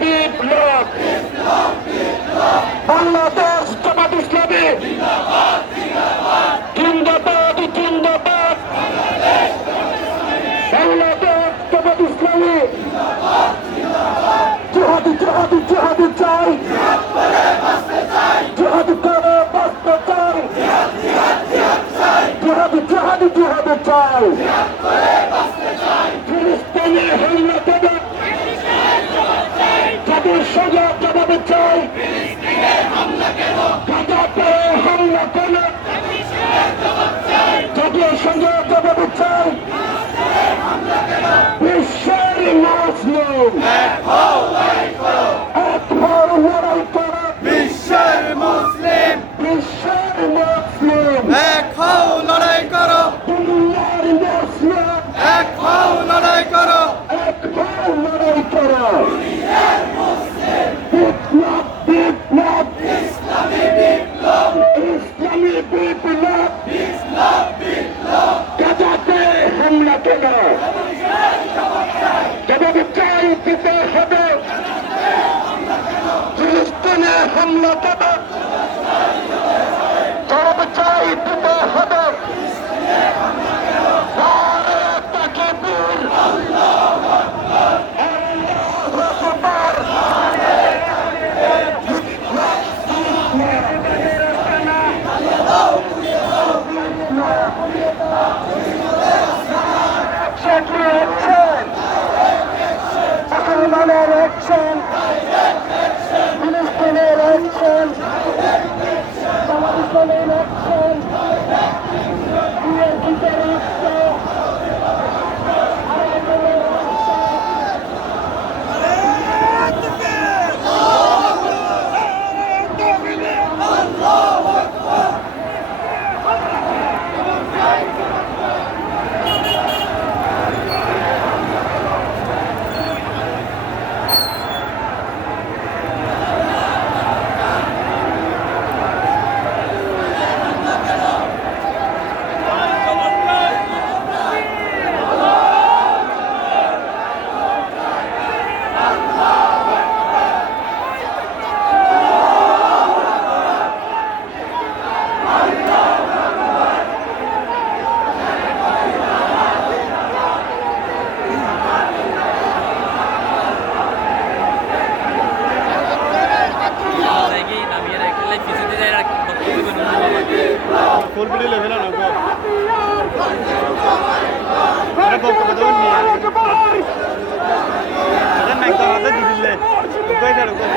বিপ্লব বাংলাদেশ। তাদের সঙ্গে জবাব চাই বিশ্বের মুসলিম এক হও লড়াই বিপ্লব গাজাতে হামলা কেন জবাব চাই দিতে হবে ফিলিস্তিনে হামলা কেন জবাব চাই দিতে হবে নারে mga ফুল ভিডিও লেভেল না। গো এটা বক্তব্য দেবেন নিয়ে এটা